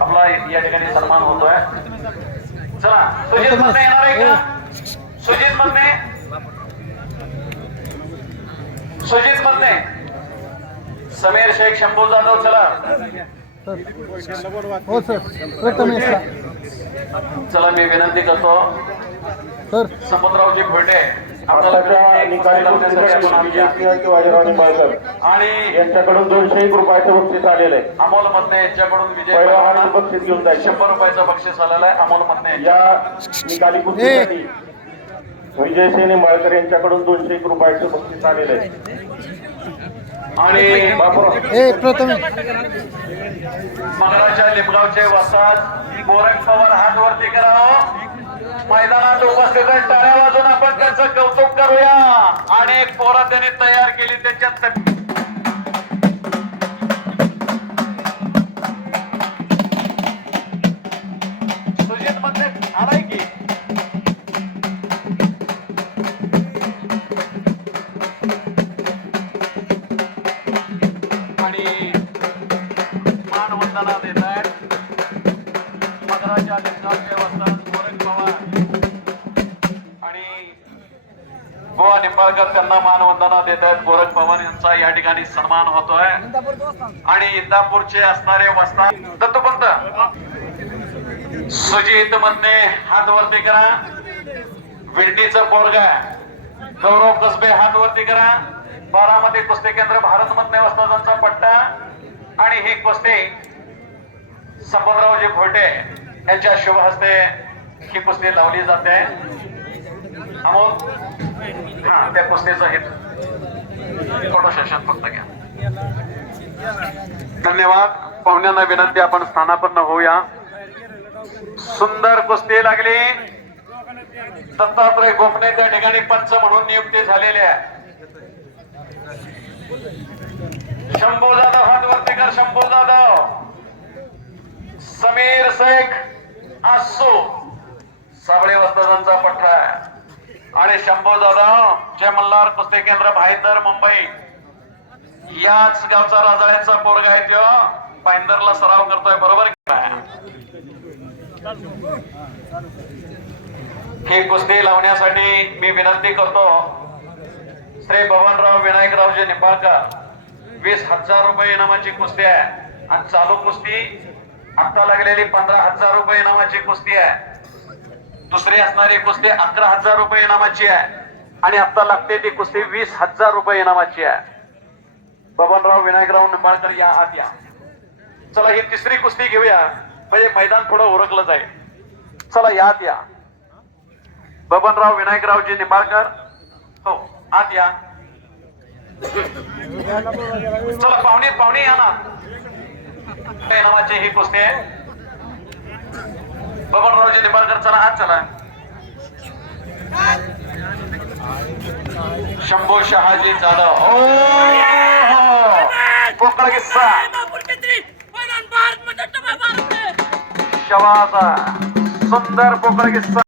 आपला या ठिकाणी सन्मान होतोय चला सुजित मधने येणार आहे का सुजित मधने सुजित मधने समीर शेख शंभू जाधव चला। हो सर प्रथमेश चला मी विनंती करतो सर। संपतरावजी फुलटे आणि यांच्याकडून दोनशे एक रुपयाचं बक्षीस आलेलं आहे अमोल मधने यांच्याकडून विजय बक्षीस घेऊन जायचं. शंभर रुपयाचं बक्षीस आलेलं आहे अमोल मधने या निकाली कुस्तीसाठी विजय सिंह निंबाळकर यांच्याकडून दोनशे एक रुपयाचं बक्षीस आलेलं आहे आणि बापूराव मंगळाच्या लिंबगावचे वसात गोरख पवार हात वरती करावं. मैदानात उपस्थित आहेत. टाळ्या वाजून आपण त्यांचं कौतुक करूया. आणि एक पोरा त्यांनी तयार केली त्याच्यात. सुजित मध्ये आलाय की. आणि मानवंदना देत आहेत. मगराच्या लिंगाचे व्यवस्था गोवा निंबाळकर त्यांना मानवंदना देत आहेत. गोरख पवार यांचा या ठिकाणी सन्मान होतोय. आणि इंदापूरचे असणारे वस्ता दत्तपंत. सुजित मधने हात वरती करा. विंडीच पोरगा गौरव कसबे हात वरती करा. बारामती कुस्ती केंद्र भारत मधने वस्तादांचा पट्टा. आणि ही कुस्ती संपतरावजी खोटे यांच्या शुभ हस्ते ही कुस्ती लावली जाते. अमोल. हा त्या कुस्तीचं हे फोटो सेशन फक्त घ्या. धन्यवाद. पाहुण्यांना विनंती आपण स्थानापन्न होऊया. सुंदर कुस्ती लागली. दत्तात्रय गोपणे त्या ठिकाणी पंच म्हणून नियुक्ती झालेली आहे. शंभू जाधव हात वरती कर शंभू जाधव. समीर शेख आसू. साबळे वस्तादांचा पट्टा आहे. आणि शंभू जाधव जय मल्हार कुस्ती केंद्र भाईंदर मुंबई. याच गावचा राजाळ्यांचा पोरगा आहे तो. भाईंदरला सराव करतोय बरोबर की ही कुस्ती लावण्यासाठी मी विनंती करतो. श्री भवनराव विनायकरावजी निंबाळकर वीस हजार रुपये इनामाची कुस्ती आहे. आणि चालू कुस्ती आता लागलेली पंधरा हजार रुपये इनामाची कुस्ती आहे. दुसरी असणारी कुस्ती अकरा हजार रुपये इनामाची आहे. आणि आता लागते ती कुस्ती वीस हजार रुपये इनामाची आहे. बबनराव विनायकराव निंबाळकर या आत या. चला ही तिसरी कुस्ती घेऊया. म्हणजे मैदान थोडं उरकलं जाईल. चला यात या. बबनराव विनायकरावजी निंबाळकर. हो आत या. चला पाहुणे पाहुणे या ना. इनामाची ही कुस्ती आहे. बबनरावजी निंबाळकर चला आत चला. शंभू शहाजी जाधव. हो! हो. पोकळ किस्सा. शवाचा सुंदर पोकळ किस्सा.